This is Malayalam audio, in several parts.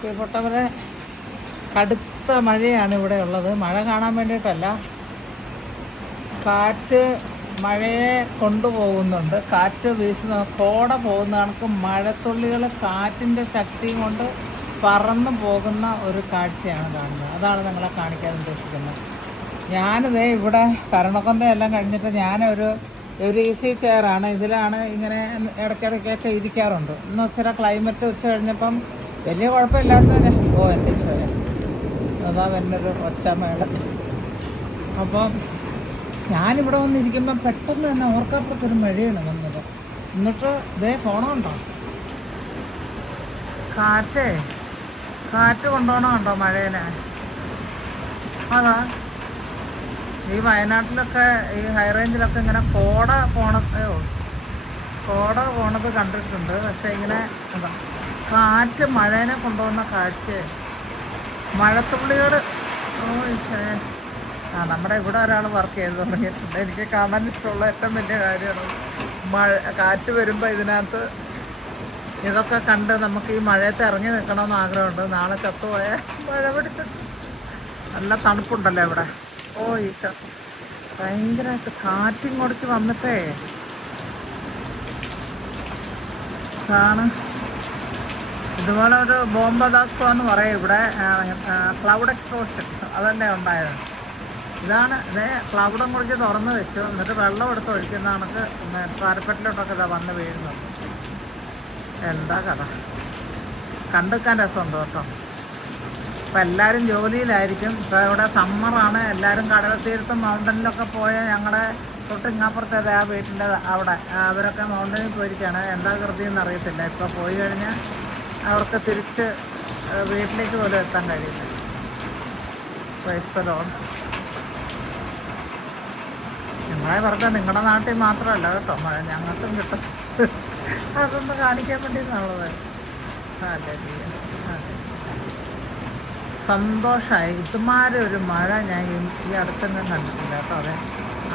പ്രിയപ്പെട്ടവരെ, കടുത്ത മഴയാണ് ഇവിടെ ഉള്ളത്. മഴ കാണാൻ വേണ്ടിയിട്ടല്ല, കാറ്റ് മഴയെ കൊണ്ടുപോകുന്നുണ്ട്. കാറ്റ് വീശുന്ന കോട പോകുന്ന കണക്ക് മഴത്തുള്ളികൾ കാറ്റിൻ്റെ ശക്തിയും കൊണ്ട് പറന്നു പോകുന്ന ഒരു കാഴ്ചയാണ് കാണുന്നത്. അതാണ് നിങ്ങളെ കാണിക്കാൻ ഉദ്ദേശിക്കുന്നത്. ഞാനിതേ ഇവിടെ കരണക്കൊന്ത എല്ലാം കഴിഞ്ഞിട്ട് ഞാനൊരു ഈസി ചെയറാണ്, ഇതിലാണ് ഇങ്ങനെ ഇടയ്ക്കിടയ്ക്കൊക്കെ ഇരിക്കാറുണ്ട്. ഇന്ന് ഇച്ചിരി ക്ലൈമറ്റ് ഉച്ച കഴിഞ്ഞപ്പം വലിയ കുഴപ്പമില്ലാത്ത എൻ്റെ ചോയ അതാ എന്നൊരു ഒച്ചമേള. അപ്പം ഞാനിവിടെ വന്നിരിക്കുമ്പം പെട്ടെന്ന് തന്നെ ഓർക്കപ്പുറത്തൊരു മഴയാണ് വന്നത്. എന്നിട്ട് ഇതേ ഫോണുണ്ടോ, കാറ്റ് കൊണ്ടുപോകണമുണ്ടോ മഴേനെ. അതാ ഈ വയനാട്ടിലൊക്കെ ഈ ഹൈ റേഞ്ചിലൊക്കെ ഇങ്ങനെ കോട പോണത് കണ്ടിട്ടുണ്ട്. പക്ഷേ ഇങ്ങനെ എന്താ കാറ്റ് മഴേനെ കൊണ്ടുപോകുന്ന കാഴ്ച, മഴത്തുള്ളികൾ. നമ്മുടെ ഇവിടെ ഒരാൾ വർക്ക് ചെയ്ത് തുടങ്ങിയിട്ടുണ്ട്. എനിക്ക് കാണാൻ ഇഷ്ടമുള്ള ഏറ്റവും വലിയ കാര്യമാണ് കാറ്റ് വരുമ്പോൾ ഇതിനകത്ത് ഇതൊക്കെ കണ്ട് നമുക്ക് ഈ മഴയത്ത് ഇറങ്ങി നിൽക്കണമെന്ന് ആഗ്രഹമുണ്ട്. നാളെ ചത്തുപോയ മഴ പിടിച്ചിട്ട് നല്ല തണുപ്പുണ്ടല്ലോ ഇവിടെ. ഭയങ്കരമായിട്ട് കാറ്റിങ്ങോടേക്ക് വന്നിട്ടേ ഇതുപോലെ ഒരു ബോംബദാസ്കോ എന്ന് പറയും ഇവിടെ. ക്ലൗഡ് എക്സ്പ്ലോഷൻ അതല്ലേ ഉണ്ടായത്. ഇതേ ക്ലൗഡും കുറിച്ച് തുറന്ന് വെച്ചു, എന്നിട്ട് വെള്ളം എടുത്ത് ഒഴിക്കുന്ന കണക്ക് പാരപ്പറ്റിലോട്ടൊക്കെ ഇതാ വന്ന് വീഴുന്നത്. എന്താ കഥ, കണ്ടെടുക്കാൻ രസമുണ്ട് കേട്ടോ. ഇപ്പം എല്ലാവരും ജോലിയിലായിരിക്കും. ഇപ്പോൾ ഇവിടെ സമ്മറാണ്. എല്ലാവരും കടൽ തീരത്തും മൗണ്ടനിലൊക്കെ പോയ ഞങ്ങളുടെ തൊട്ട് ഇങ്ങാപ്പുറത്തെ ആ വീട്ടിൻ്റെ അവിടെ അവരൊക്കെ മൗണ്ടനിൽ പോയിരിക്കുകയാണ്. എന്താ കൃതിയെന്ന് അറിയത്തില്ല. ഇപ്പോൾ പോയി കഴിഞ്ഞാൽ അവർക്ക് തിരിച്ച് വീട്ടിലേക്ക് പോലും എത്താൻ കഴിയില്ല. ക്രൈസ്തലോ നിങ്ങളെ വെറുതെ നിങ്ങളുടെ നാട്ടിൽ മാത്രമല്ല കേട്ടോ മഴ, ഞങ്ങൾക്കും കിട്ടും. അതൊന്ന് കാണിക്കാൻ വേണ്ടി എന്നുള്ളത് സന്തോഷമായി. ഇതുമാരെ ഒരു മഴ ഞാൻ ഈ അടുത്തെങ്കിലും കണ്ടിട്ടില്ല കേട്ടോ. അതെ,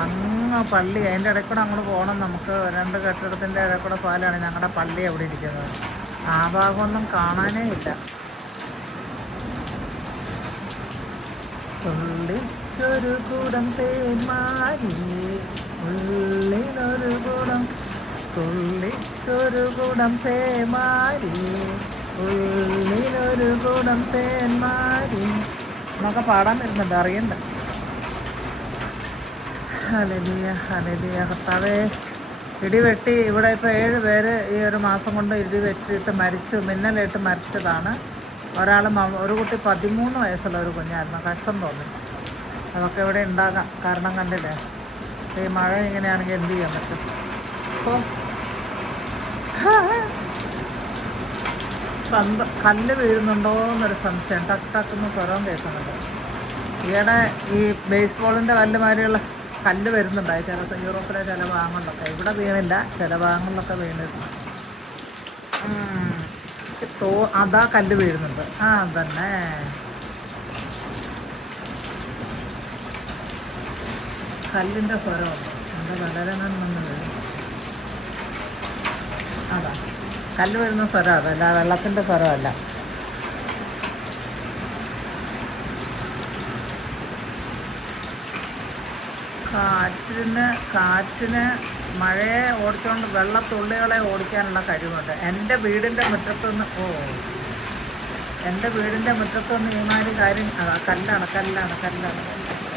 അങ്ങ് പള്ളി അതിൻ്റെ ഇടയിൽ കൂടെ അങ്ങോട്ട് പോകണം. നമുക്ക് 2 കെട്ടിടത്തിൻ്റെ ഇടയിൽ കൂടെ പോലാണ് ഞങ്ങളുടെ പള്ളി അവിടെ ഇരിക്കുന്നത്. ആ ഭാഗമൊന്നും കാണാനേ ഇല്ല. ഉള്ളിലൊരു കൂടം തേന്മാരി, ഉള്ളിലൊരു കൂടം, തുള്ളിച്ചൊരു കൂടം തേന്മാരി, ഉള്ളിലൊരു കൂടം തേന്മാരി എന്നൊക്കെ പാടാൻ വരുന്നുണ്ട്, അറിയണ്ട. Hallelujah hallelujah. കർത്താവേ, ഇടിവെട്ടി ഇവിടെ ഇപ്പോൾ 7 പേര് ഈ ഒരു മാസം കൊണ്ട് ഇടിവെട്ടിയിട്ട് മരിച്ചു, മിന്നലേറ്റ് മരിച്ചതാണ്. ഒരു കുട്ടി 13 വയസ്സുള്ള ഒരു കുഞ്ഞായിരുന്നു. കഷ്ടം തോന്നി. അതൊക്കെ ഇവിടെ ഉണ്ടാകാം, കാരണം കണ്ടില്ലേ ഈ മഴ ഇങ്ങനെയാണെങ്കിൽ എന്ത് ചെയ്യാൻ പറ്റും. അപ്പോൾ കല്ല് വീഴുന്നുണ്ടോ എന്നൊരു സംശയം. ടക്ക് ടക്കെന്ന് സ്വരം കേൾക്കുന്നുണ്ട്. ഈയിടെ ഈ ബേസ്ബോളിൻ്റെ കല്ലുമാരിയുള്ള കല്ല് വരുന്നുണ്ടായി യൂറോപ്പിലെ ചില ഭാഗങ്ങളിലൊക്കെ. ഇവിടെ വീണില്ല, ചില ഭാഗങ്ങളിലൊക്കെ വീണിരുന്നു. അതാ കല്ല് വീഴുന്നുണ്ട്. അതന്നെ കല്ലിൻ്റെ സ്വരമുണ്ട്. എന്താ വളരണമൊന്നും വീഴും. അതാ കല്ല് വീഴുന്ന സ്വരം, അതല്ല വെള്ളത്തിൻ്റെ സ്വരമല്ല. കാറ്റിന് മഴയെ ഓടിച്ചുകൊണ്ട് വെള്ളത്തുള്ളികളെ ഓടിക്കാനുള്ള കഴിവുണ്ട്. എൻ്റെ വീടിൻ്റെ മുറ്റത്തുനിന്ന് ഈമാതിരി കാര്യം അതാ കല്ലാണ്.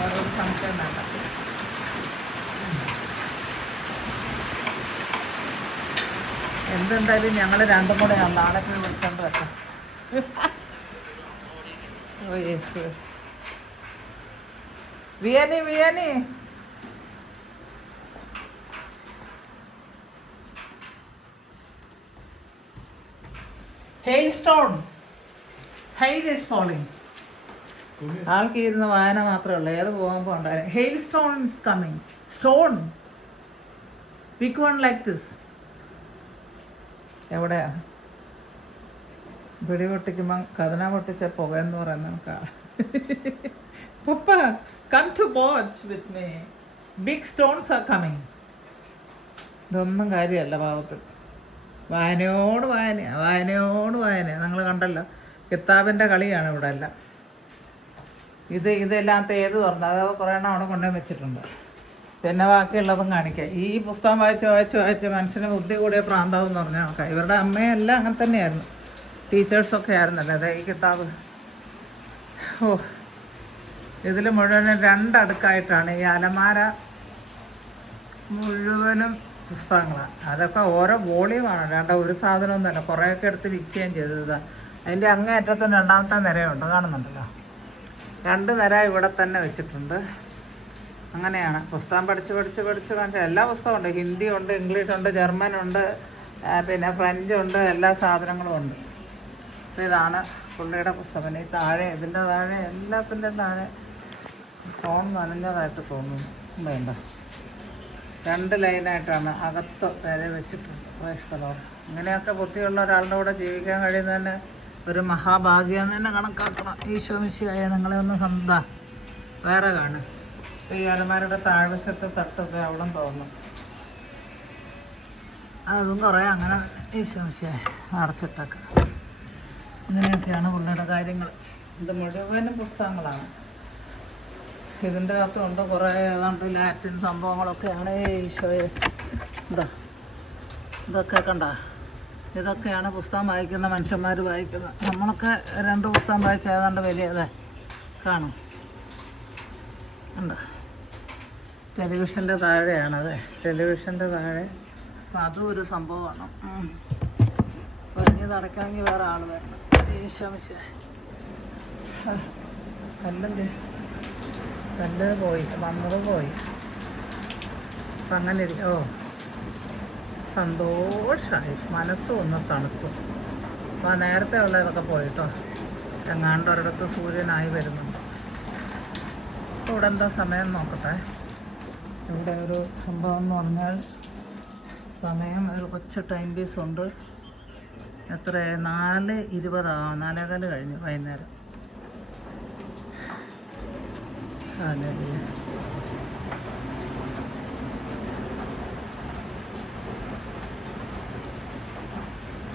ഓരോ സംശയം വേണ്ട. എന്തെന്തായാലും ഞങ്ങൾ രണ്ടും കൂടെ നാളെ പോയി വിളിച്ചോണ്ട് വെക്കാം. വിയനി Hail is falling. ആൾക്ക് ഇരുന്ന് വായന മാത്രമേ ഉള്ളൂ. ഏത് പോകുമ്പോൾ ഉണ്ടായിരുന്നു. Hail stone is coming. Stone. Big one like this. എവിടെയാ പിടി പൊട്ടിക്കുമ്പം കഥന പൊട്ടിച്ച പുകയെന്ന് പറയുന്ന പപ്പ come to watch with me. Big stones are coming. ഇതൊന്നും കാര്യമല്ല പാവത്തിൽ. വായനയോട് വായന നിങ്ങൾ കണ്ടല്ലോ. കിതാബിൻ്റെ കളിയാണ് ഇവിടെ എല്ലാം. ഇതെല്ലാം ഏത് തുറന്നു അത് കുറേ എണ്ണം അവിടെ കൊണ്ടുപോയി വെച്ചിട്ടുണ്ട്. പിന്നെ ബാക്കിയുള്ളതും കാണിക്കാം. ഈ പുസ്തകം വായിച്ച് മനുഷ്യന് ബുദ്ധി കൂടിയ പ്രാന്താവെന്ന് പറഞ്ഞാൽ നോക്കാം. ഇവരുടെ അമ്മയെല്ലാം അങ്ങനെ തന്നെയായിരുന്നു, ടീച്ചേഴ്സൊക്കെ ആയിരുന്നല്ലോ. അതെ ഈ കിതാബ്. ഓ, ഇതിൽ മുഴുവനും 2 അടുക്കായിട്ടാണ്. ഈ അലമാര മുഴുവനും പുസ്തകങ്ങളാണ്. അതൊക്കെ ഓരോ വോളിയുമാണ്, അല്ലാണ്ട് ഒരു സാധനമൊന്നുമല്ല. കുറേയൊക്കെ എടുത്ത് വിൽക്കുകയും ചെയ്തതാണ്. അതിൻ്റെ അങ്ങേയറ്റത്തിന് 2ാമത്തെ നിരയുണ്ട്, കാണുന്നുണ്ടല്ലോ. 2 നിര ഇവിടെ തന്നെ വെച്ചിട്ടുണ്ട്. അങ്ങനെയാണ് പുസ്തകം പഠിച്ച് കാണിച്ചാൽ എല്ലാ പുസ്തകമുണ്ട്. ഹിന്ദി ഉണ്ട്, ഇംഗ്ലീഷ് ഉണ്ട്, ജർമ്മൻ ഉണ്ട്, പിന്നെ ഫ്രഞ്ച് ഉണ്ട്, എല്ലാ സാധനങ്ങളും ഉണ്ട്. ഇതാണ് പുള്ളിയുടെ പുസ്തകം. ഈ താഴെ, ഇതിൻ്റെ താഴെ, എല്ലാത്തിൻ്റെ താഴെ ഫോൺ നനഞ്ഞതായിട്ട് തോന്നുന്നു. വേണ്ട, 2 ലൈനായിട്ടാണ് അകത്ത് വരെ വെച്ചിട്ടുണ്ട്. വയസ്സലോ ഇങ്ങനെയൊക്കെ ബുദ്ധിയുള്ള ഒരാളുടെ കൂടെ ജീവിക്കാൻ കഴിയുന്നതന്നെ ഒരു മഹാഭാഗ്യം തന്നെ കണക്കാക്കണം. ഈശോ മിശിഹായെ നിങ്ങളെ ഒന്ന് വേറെ കാണും. ഈ അലമാരുടെ താഴ്വശത്തെ തട്ടൊക്കെ അവിടെ തോന്നും. അതും കുറേ അങ്ങനെ ഈശോ മിശിഹായെ അടച്ചിട്ടൊക്കെ. ഇങ്ങനെയൊക്കെയാണ് പുള്ളിയുടെ കാര്യങ്ങൾ. ഇത് മുഴുവനും പുസ്തകങ്ങളാണ്. ഇതിൻ്റെ അകത്തുണ്ട് കുറേ ഏതാണ്ട് ലാറ്റിൻ സംഭവങ്ങളൊക്കെയാണ്. ഈശോയെ ഇതൊക്കെ കണ്ട, ഇതൊക്കെയാണ് പുസ്തകം വായിക്കുന്ന മനുഷ്യന്മാർ വായിക്കുന്നത്. നമ്മളൊക്കെ 2 പുസ്തകം വായിച്ച ഏതാണ്ട് വലിയതേ കാണും. ഉണ്ട് ടെലിവിഷൻ്റെ താഴെയാണത്, ടെലിവിഷൻ്റെ താഴെ. അപ്പം അതും ഒരു സംഭവമാണ്. പറഞ്ഞത് അടയ്ക്കാമെങ്കിൽ വേറെ ആൾ വരണം. ഈശോമിശേ കല്ല് പോയി, വന്നത് പോയി. അപ്പം അങ്ങനെ ഓ സന്തോഷമായി, മനസ്സും ഒന്ന് തണുത്തു. അപ്പോൾ നേരത്തെ ഉള്ളതൊക്കെ പോയിട്ടോ. എങ്ങാണ്ട് ഒരിടത്ത് സൂര്യനായി വരുന്നുണ്ട്. അപ്പോൾ ഇവിടെ എന്താ സമയം നോക്കട്ടെ. ഇവിടെ ഒരു സംഭവം എന്ന് പറഞ്ഞാൽ സമയം ഒരു കൊച്ചു ടൈം പീസ് ഉണ്ട്. എത്ര 4:20 4:15 കഴിഞ്ഞു വൈകുന്നേരം. അതെ,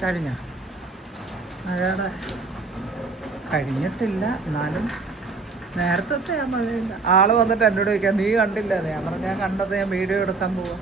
കഴിഞ്ഞ മഴയുടെ കഴിഞ്ഞിട്ടില്ല. എന്നാലും നേരത്തെ ഞാൻ മഴയില്ല. ആൾ വന്നിട്ട് എന്നോട് ചോദിക്കാം, നീ കണ്ടില്ല? ഞാൻ പറഞ്ഞു, ഞാൻ കണ്ടത്, ഞാൻ വീഡിയോ എടുക്കാൻ പോവാം.